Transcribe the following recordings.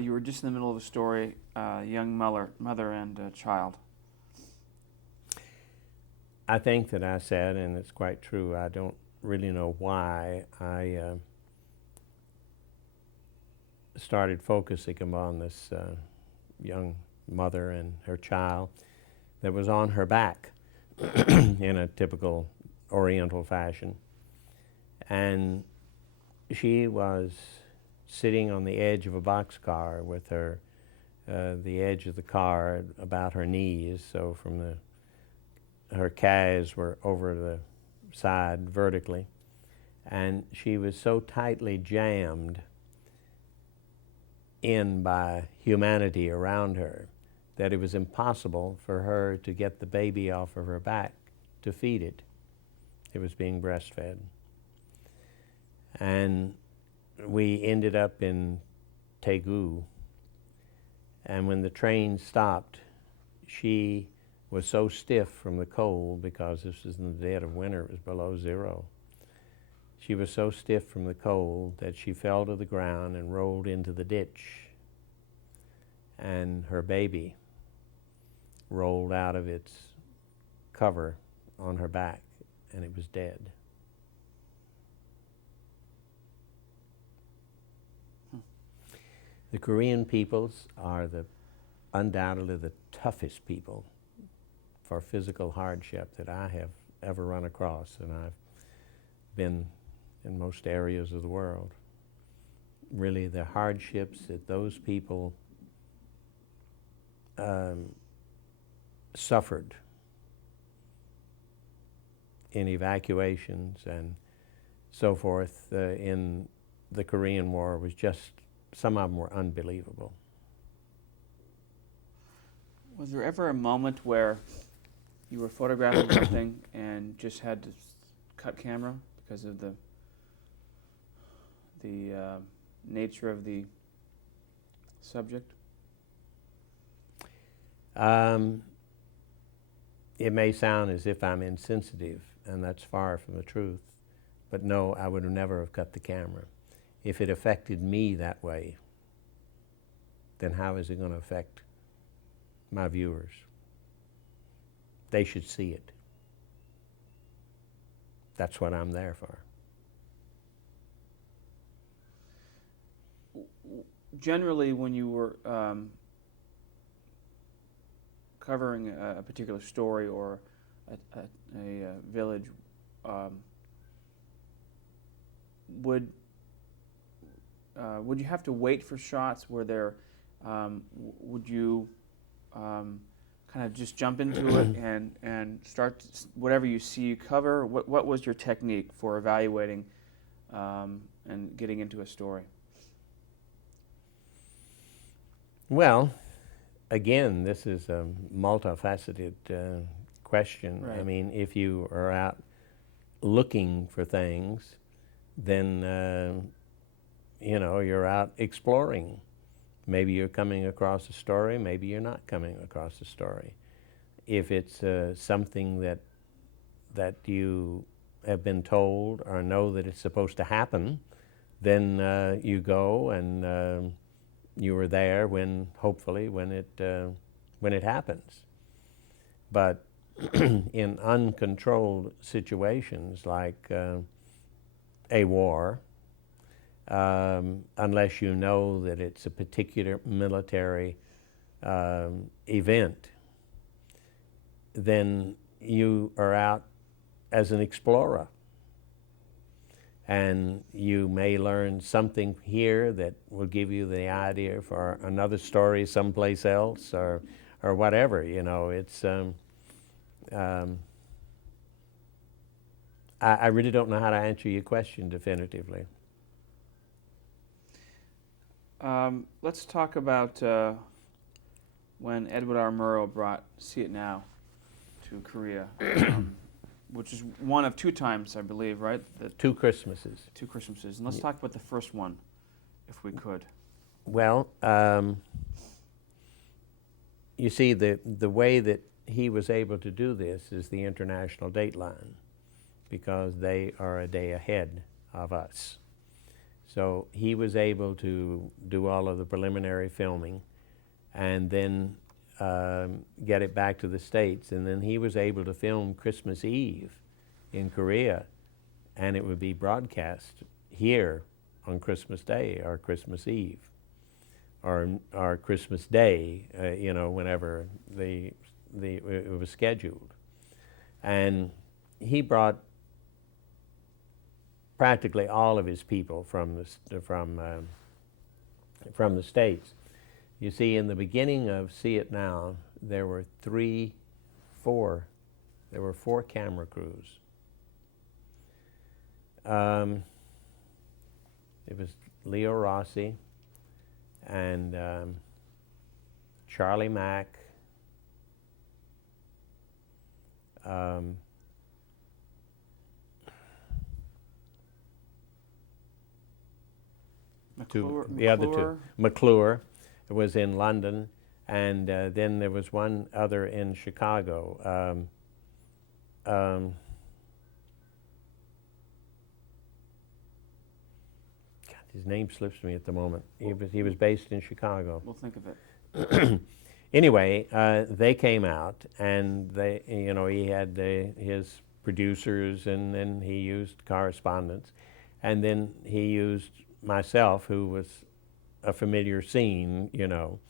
You were just in the middle of a story, young mother and child. I think that I said, and it's quite true, I don't really know why I started focusing upon this young mother and her child that was on her back in a typical Oriental fashion. And she was sitting on the edge of a boxcar with her, the edge of the car about her knees, so from her calves were over the side vertically. And she was so tightly jammed in by humanity around her that it was impossible for her to get the baby off of her back to feed it. It was being breastfed. And we ended up in Daegu, and when the train stopped, she was so stiff from the cold, because this was in the dead of winter, it was below zero. She was so stiff from the cold that she fell to the ground and rolled into the ditch, and her baby rolled out of its cover on her back, and it was dead. The Korean peoples are undoubtedly the toughest people for physical hardship that I have ever run across, and I've been in most areas of the world. Really, the hardships that those people suffered in evacuations and so forth in the Korean War was just, some of them were unbelievable. Was there ever a moment where you were photographing something and just had to cut camera because of the nature of the subject? It may sound as if I'm insensitive, and that's far from the truth, but no, I would have never have cut the camera. If it affected me that way, then how is it going to affect my viewers? They should see it. That's what I'm there for. Generally, when you were covering a particular story or a village, would you have to wait for shots? Were there, would you kind of just jump into it and start whatever you see you cover? What was your technique for evaluating and getting into a story? Well, again, this is a multifaceted question. Right. I mean, if you are out looking for things, then you're out exploring. Maybe you're coming across a story, maybe you're not coming across a story. If it's something that you have been told or know that it's supposed to happen, then you go and you were there when, hopefully, when it happens. But in uncontrolled situations like a war, unless you know that it's a particular military event, then you are out as an explorer. And you may learn something here that will give you the idea for another story someplace else, or whatever. It's I really don't know how to answer your question definitively. Let's talk about when Edward R. Murrow brought See It Now to Korea, which is one of two times, I believe, right? Two Christmases. Two Christmases. And let's talk about the first one, if we could. Well, you see, the way that he was able to do this is the international dateline, because they are a day ahead of us. So he was able to do all of the preliminary filming and then get it back to the States. And then he was able to film Christmas Eve in Korea, and it would be broadcast here on Christmas Day or Christmas Eve or Christmas Day, you know, whenever it was scheduled. And he brought practically all of his people from the States. You see, in the beginning of See It Now, there were four camera crews. It was Leo Rossi and Charlie Mack, the other two. McClure was in London, and then there was one other in Chicago. God, his name slips me at the moment. He was based in Chicago. We'll think of it. Anyway, they came out, and he had his producers, and then he used correspondents, and then he used myself, who was a familiar scene, to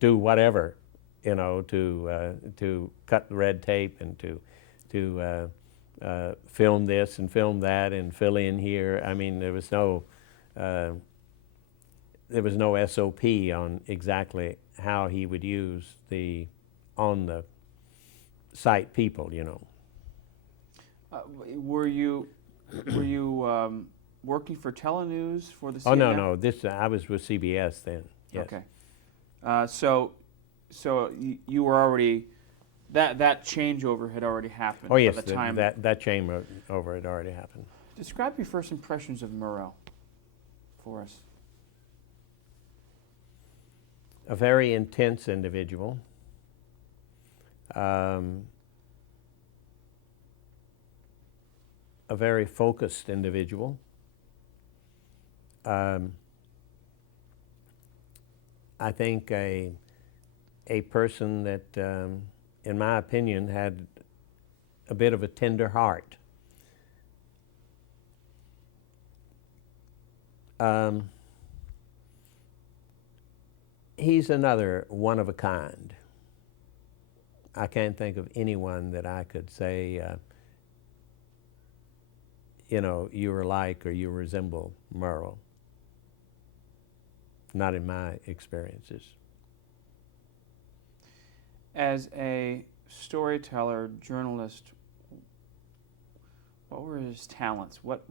do whatever, to cut the red tape and to film this and film that and fill in here. I mean, there was no SOP on exactly how he would use the on the site people, Were you working for Telenews for the CNN? Oh no, I was with CBS then. Yes. Okay. So you were already that changeover had already happened. Oh yes, by the time. that changeover had already happened. Describe your first impressions of Murrow for us. A very intense individual. A very focused individual. I think a person that, in my opinion, had a bit of a tender heart. He's another one of a kind. I can't think of anyone that I could say, you are like or you resemble Murrow. Not in my experiences. As a storyteller, journalist, what were his talents? What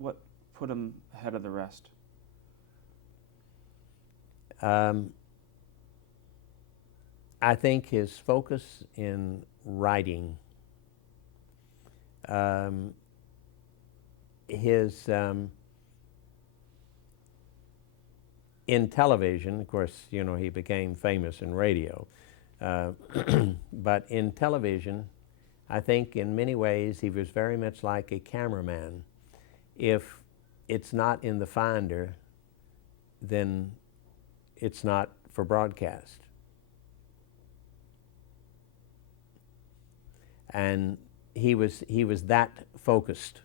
put him ahead of the rest? I think his focus in writing, his in television, of course, he became famous in radio, but in television, I think in many ways he was very much like a cameraman. If it's not in the finder, then it's not for broadcast. And he was that focused.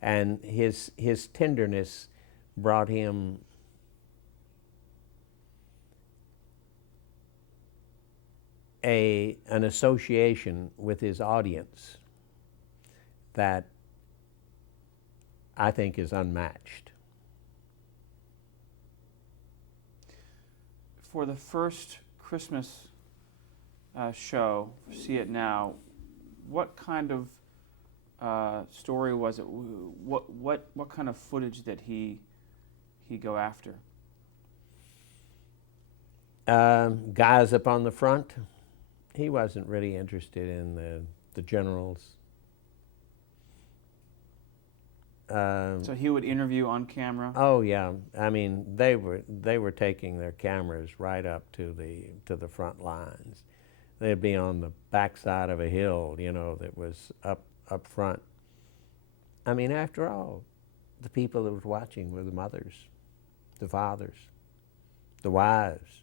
And his tenderness brought him an association with his audience that I think is unmatched. For the first Christmas show, See It Now, what kind of story was it? What kind of footage did he go after? Guys up on the front. He wasn't really interested in the generals. So he would interview on camera? Oh yeah, I mean they were taking their cameras right up to the front lines. they'd be on the backside of a hill, you know, that was up front. I mean, after all, the people that was watching were the mothers, the fathers, the wives.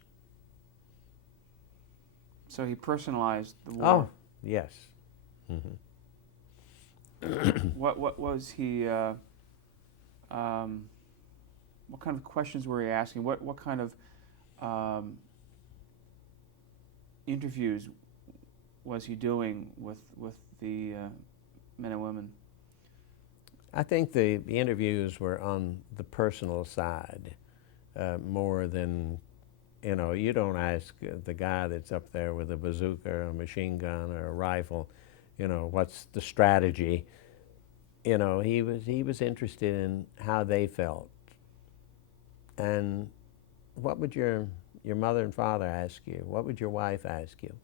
So he personalized the war. Oh, yes. Mm-hmm. What was he? What kind of questions were he asking? What kind of interviews was he doing with the men and women? I think the interviews were on the personal side more than, you know, you don't ask the guy that's up there with a bazooka or a machine gun or a rifle, you know, what's the strategy. You know, he was interested in how they felt. And what would your mother and father ask you? What would your wife ask you?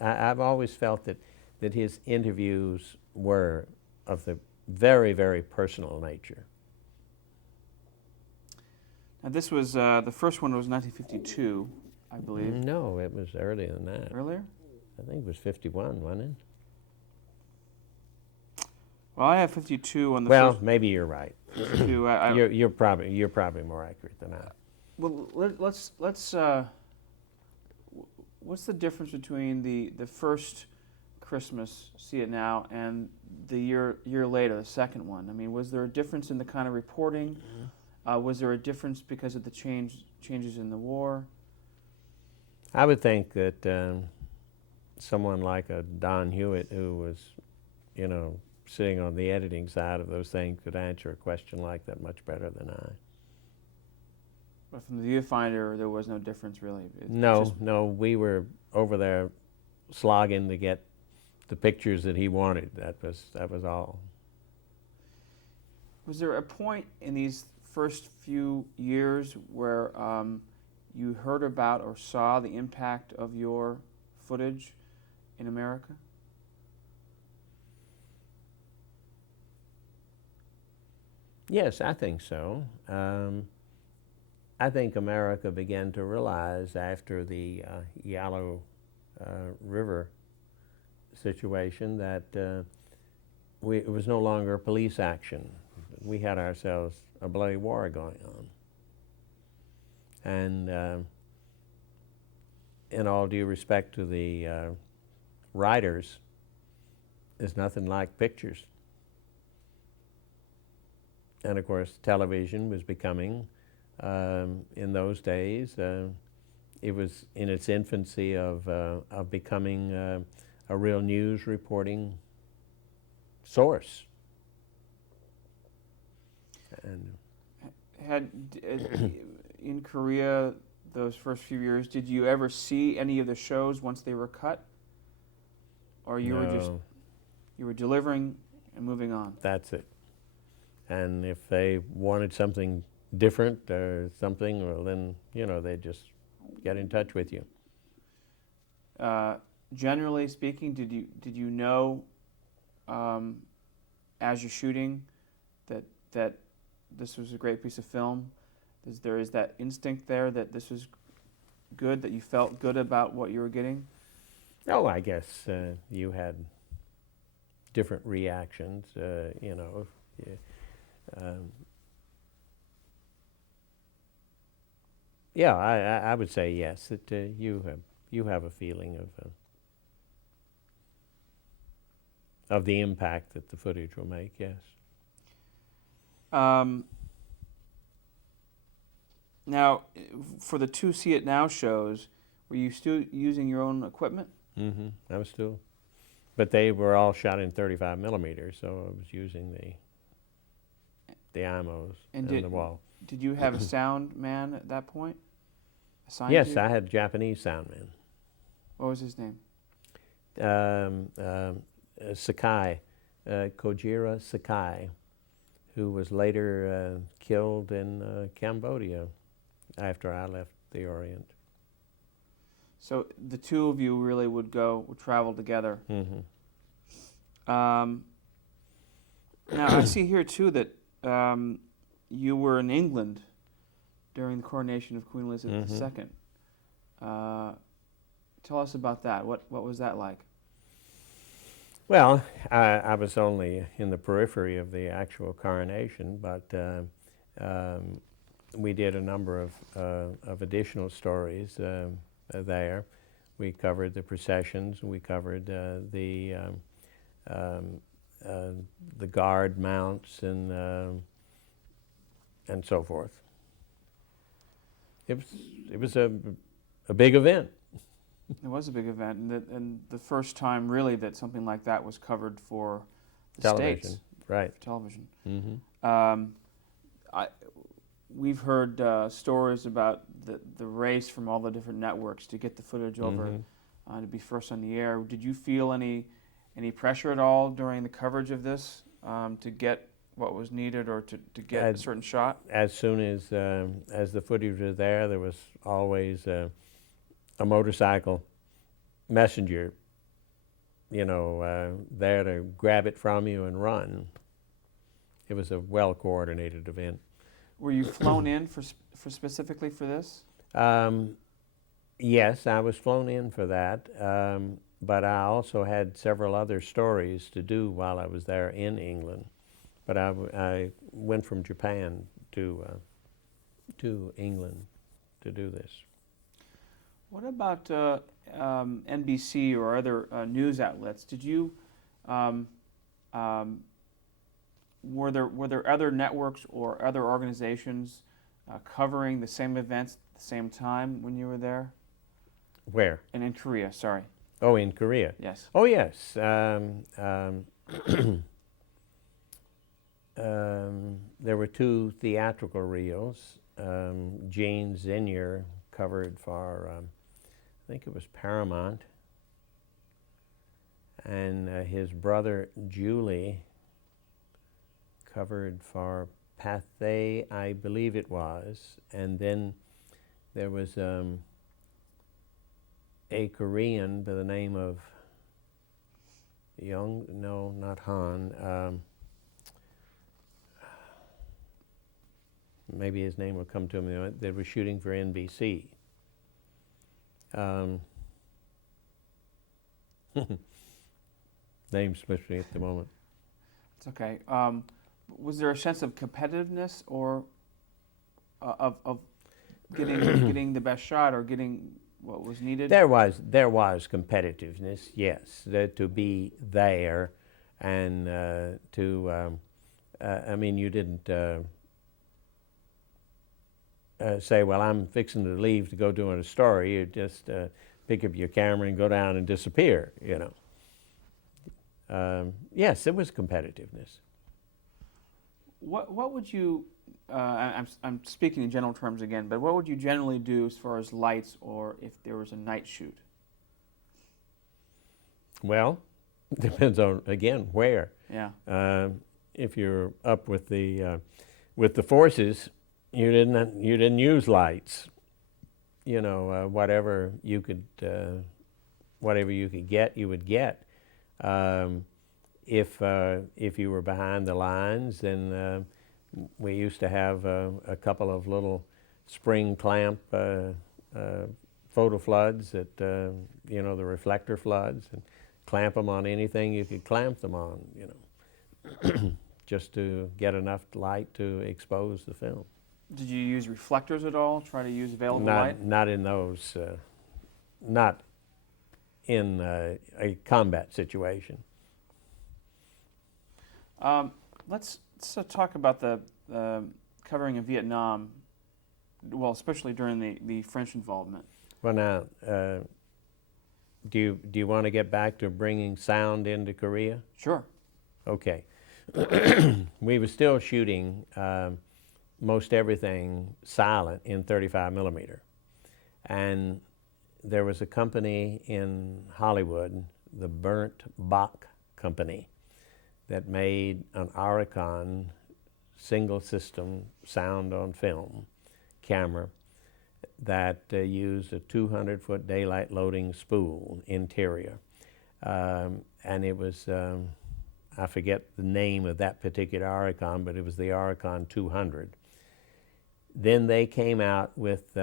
I've always felt that his interviews were of the very, very personal nature. Now this was the first one was 1952, I believe. No, it was earlier than that. Earlier? I think it was 51, wasn't it? Well, I have 52 on the Well, first. maybe you're right. 52. You're probably more accurate than I. Well, let's. What's the difference between the first Christmas, See It Now, and the year later, the second one? I mean, was there a difference in the kind of reporting? Was there a difference because of the changes in the war? I would think that someone like a Don Hewitt, who was, you know, sitting on the editing side of those things, could answer a question like that much better than I. But from the viewfinder, there was no difference really. No, we were over there slogging to get the pictures that he wanted. That was all. Was there a point in these first few years where you heard about or saw the impact of your footage in America? Yes, I think so. I think America began to realize after the Yellow River situation that it was no longer police action. We had ourselves a bloody war going on. And in all due respect to the writers, there's nothing like pictures. And of course, television was becoming, in those days, it was in its infancy of becoming a real news reporting source. And in Korea, those first few years, did you ever see any of the shows once they were cut, or you were delivering and moving on? That's it. And if they wanted something different or something, well, then, you know, they'd just get in touch with you. Generally speaking, did you know as you're shooting that this was a great piece of film? Is that instinct there that this was good, that you felt good about what you were getting? Oh, I guess you had different reactions, you know. Yeah, I would say yes, that you have a feeling of the impact that the footage will make, yes. Now, for the two See It Now shows, were you still using your own equipment? Mm-hmm. I was still, but they were all shot in 35 millimeters, so I was using the IMOs and the wall. Did you have a sound man at that point? Yes, I had a Japanese sound man. What was his name? Sakai, Kojiro Sakai, who was later killed in Cambodia after I left the Orient. So the two of you really would travel together. Mm-hmm. Now I see here too that you were in England during the coronation of Queen Elizabeth Mm-hmm. II. Tell us about that. What was that like? Well, I was only in the periphery of the actual coronation, but we did a number of additional stories there. We covered the processions. We covered the guard mounts and so forth. It was a big event. It was a big event, and the first time really that something like that was covered for the Television, States, right? for television. Mm-hmm. I, we've heard stories about the race from all the different networks to get the footage over Mm-hmm. to be first on the air. Did you feel any pressure at all during the coverage of this to get what was needed or to get a certain shot? As soon as the footage was there was always a motorcycle messenger, there to grab it from you and run. It was a well-coordinated event. Were you flown in for specifically for this? Yes, I was flown in for that, but I also had several other stories to do while I was there in England. But I went from Japan to England to do this. What about NBC or other news outlets? Did you were there other networks or other organizations covering the same events at the same time when you were there? Where? And in Korea, sorry. Oh, in Korea. Yes. Oh, yes. There were two theatrical reels. Gene Zinnier covered for, I think it was Paramount, and his brother Julie covered for Pathé, I believe it was, and then there was a Korean by the name of Young, no, not Han. Maybe his name will come to me. They were shooting for NBC. Name slips me at the moment. It's okay. Was there a sense of competitiveness or of getting the best shot or getting what was needed? There was competitiveness, yes, to be there, and I mean, you didn't say, well, I'm fixing to leave to go do a story. You just pick up your camera and go down and disappear, Yes, there was competitiveness. What would you? I'm speaking in general terms again, but what would you generally do as far as lights or if there was a night shoot? Well, depends on again where. Yeah. If you're up with the forces, you didn't use lights. Whatever you could get, you would get. If you were behind the lines, then we used to have a couple of little spring clamp photo floods that the reflector floods, and clamp them on anything you could clamp them on, just to get enough light to expose the film. Did you use reflectors at all? Try to use available light? Not in those. Not in a combat situation. Let's talk about the covering of Vietnam, well, especially during the French involvement. Well, now, do you want to get back to bringing sound into Korea? Sure. Okay. We were still shooting most everything silent in 35 millimeter. And there was a company in Hollywood, the Burnt Bach Company, that made an Auricon single system sound on film camera that used a 200-foot daylight loading spool interior. And it was, I forget the name of that particular Auricon, but it was the Auricon 200. Then they came out with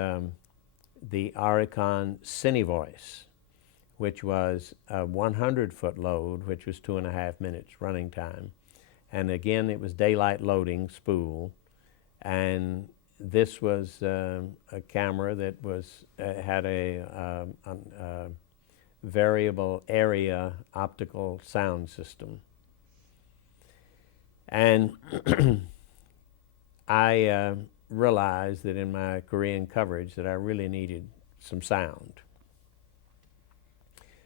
the Auricon Cinevoice, which was a 100-foot load, which was 2.5 minutes running time. And again, it was daylight loading spool. And this was a camera that was had a variable area optical sound system. And I realized that in my Korean coverage that I really needed some sound.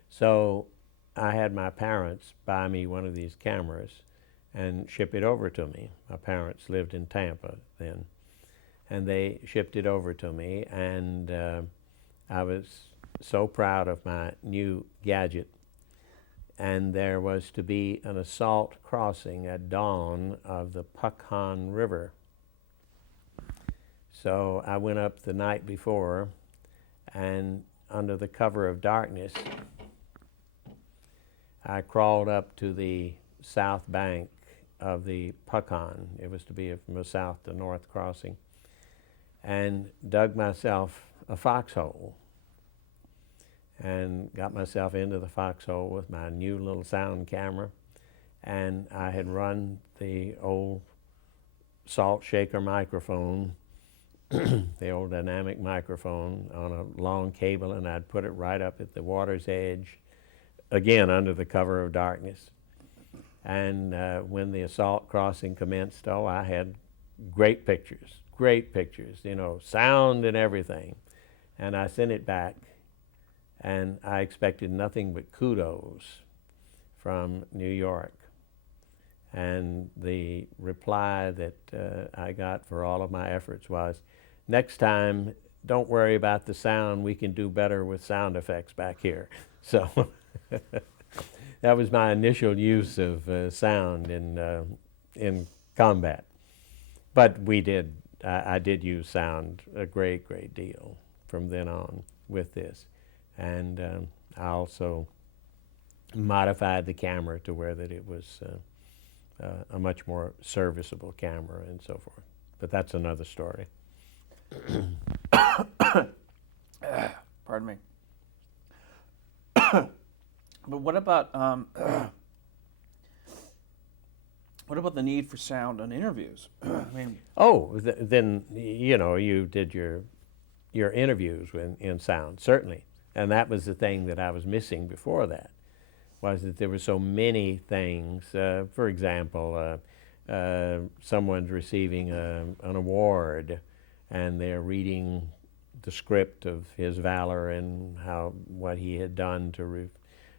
So I had my parents buy me one of these cameras and ship it over to me. My parents lived in Tampa then, and they shipped it over to me, and I was so proud of my new gadget. And there was to be an assault crossing at dawn of the Pakhan River. So I went up the night before, and under the cover of darkness, I crawled up to the south bank of the Pakhan. It was to be from a south to north crossing, and dug myself a foxhole and got myself into the foxhole with my new little sound camera. And I had run the old salt shaker microphone, the old dynamic microphone, on a long cable, and I'd put it right up at the water's edge, again under the cover of darkness. And when the assault crossing commenced, oh, I had great pictures, you know, sound and everything. And I sent it back, and I expected nothing but kudos from New York. And the reply that I got for all of my efforts was, next time, don't worry about the sound. We can do better with sound effects back here. So that was my initial use of sound in combat. But I did use sound a great deal from then on with this. And I also modified the camera to where that it was a much more serviceable camera and so forth. But that's another story. Pardon me. But what about the need for sound on interviews? I mean, then you know, you did your interviews in sound, certainly, and that was the thing that I was missing before that, was that there were so many things. For example, someone's receiving an award, and they're reading the script of his valor and what he had done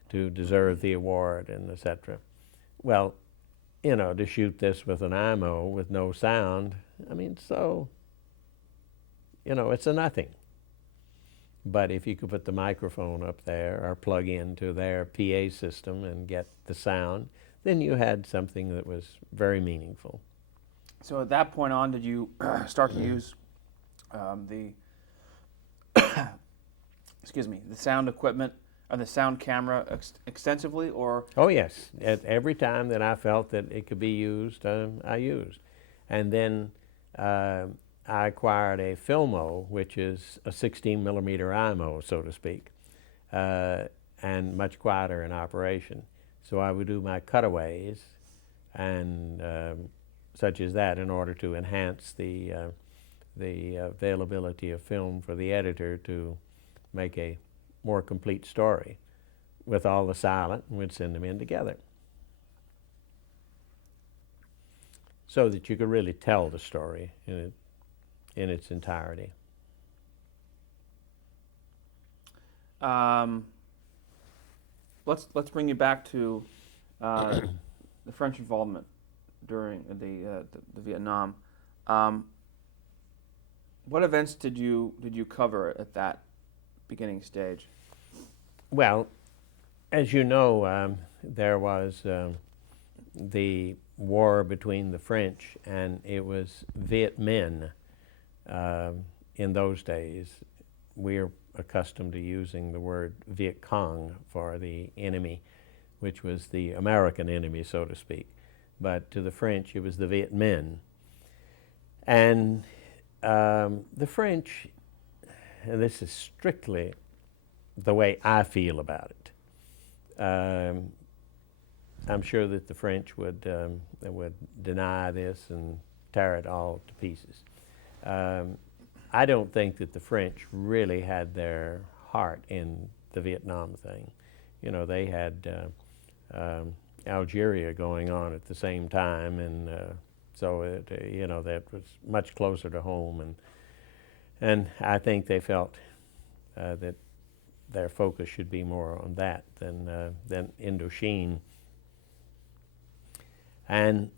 to deserve the award, and etc. Well, you know, to shoot this with an IMO with no sound, I mean, so, you know, it's a nothing. But if you could put the microphone up there or plug into their PA system and get the sound, then you had something that was very meaningful. so at that point on, did you start to use the the sound equipment or the sound camera extensively, or? Oh yes, every time that I felt that it could be used, I used. And then I acquired a Filmo, which is a 16 millimeter IMO, so to speak, and much quieter in operation. So I would do my cutaways and such as that in order to enhance the availability of film for the editor to make a more complete story with all the silent, and we'd send them in together so that you could really tell the story in its entirety. Let's bring you back to the French involvement during the Vietnam. What events did you cover at that beginning stage? Well, as you know, there was the war between the French, and it was Viet Minh in those days. We're accustomed to using the word Viet Cong for the enemy, which was the American enemy, so to speak. But to the French, it was the Viet Minh. And the French and this is strictly the way I feel about it. I'm sure that the French would deny this and tear it all to pieces. I don't think that the French really had their heart in the Vietnam thing. You know, they had Algeria going on at the same time, and so you know, that was much closer to home, and I think they felt that their focus should be more on that than Indochine. And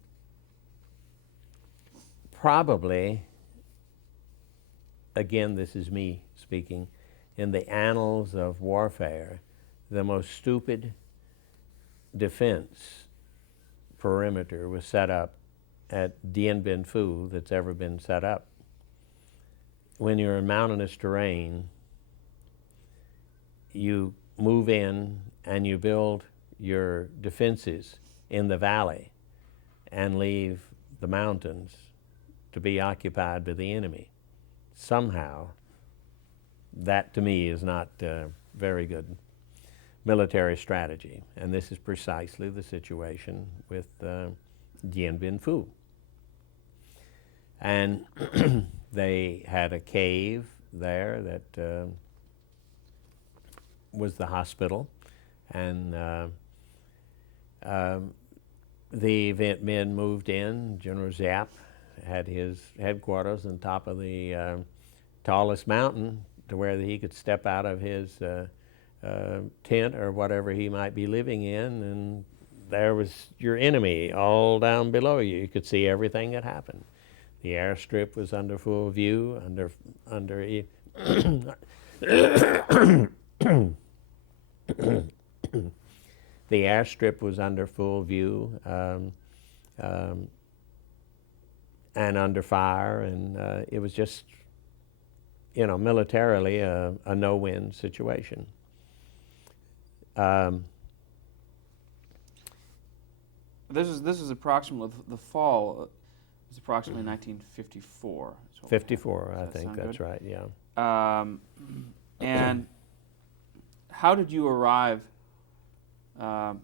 probably, again, this is me speaking, in the annals of warfare, the most stupid defense perimeter was set up at Dien Bien Phu that's ever been set up. When you're in mountainous terrain, you move in and you build your defenses in the valley and leave the mountains to be occupied by the enemy. Somehow, that to me is not very good military strategy, and this is precisely the situation with Dien Bien Phu. And they had a cave there that was the hospital, and the Viet Minh moved in. General Giap had his headquarters on top of the tallest mountain to where he could step out of his tent or whatever he might be living in, and there was your enemy all down below you. You could see everything that happened. The airstrip was under full view, the airstrip was under full view and under fire, and it was just, you know, militarily a no-win situation. This is approximately the fall. It was approximately 1954. 54, I think that's good? Right. Yeah. And how did you arrive at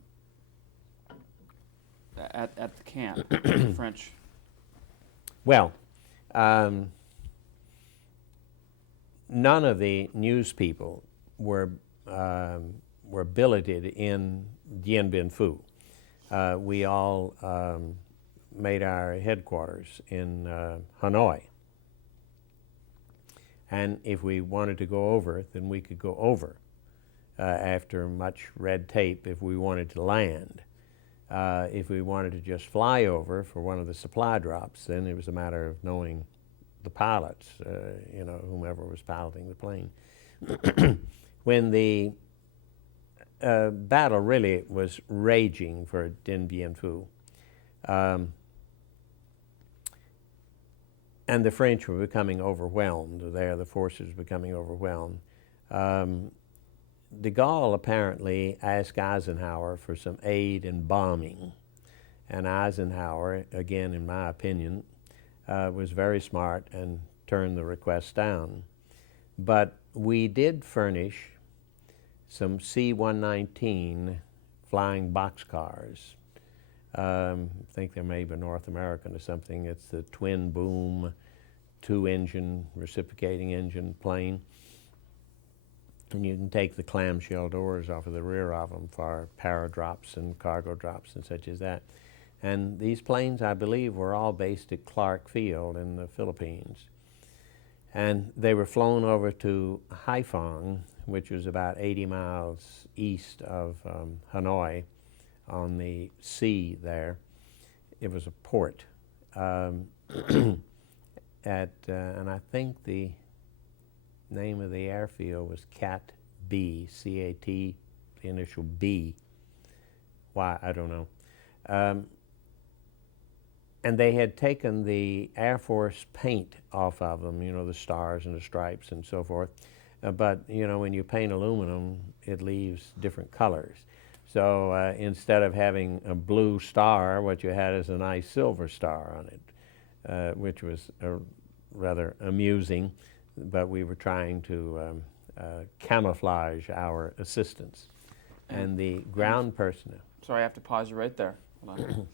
the camp, the French? Well, none of the news people were billeted in Dien Bien Phu. We all made our headquarters in Hanoi. And if we wanted to go over, then we could go over after much red tape if we wanted to land. If we wanted to just fly over for one of the supply drops, then it was a matter of knowing the pilots, you know, whomever was piloting the plane. When the battle really was raging for Dien Bien Phu, and the French were becoming overwhelmed there, the forces were becoming overwhelmed. De Gaulle apparently asked Eisenhower for some aid in bombing, and Eisenhower, again in my opinion, was very smart and turned the request down. But we did furnish some C-119 flying boxcars. I think they're made by North American or something. It's the twin boom, 2-engine, reciprocating engine plane. And you can take the clamshell doors off of the rear of them for paradrops and cargo drops and such as that. And these planes, I believe, were all based at Clark Field in the Philippines. And they were flown over to Haiphong, which was about 80 miles east of Hanoi on the sea there. It was a port. And I think the name of the airfield was Cat B, C-A-T, the initial B. Why, I don't know. And they had taken the Air Force paint off of them, you know, the stars and the stripes and so forth. But, you know, when you paint aluminum, it leaves different colors. So instead of having a blue star, what you had is a nice silver star on it, which was rather amusing. but we were trying to camouflage our assistance. And the ground person, Sorry, I have to pause you right there. Hold on.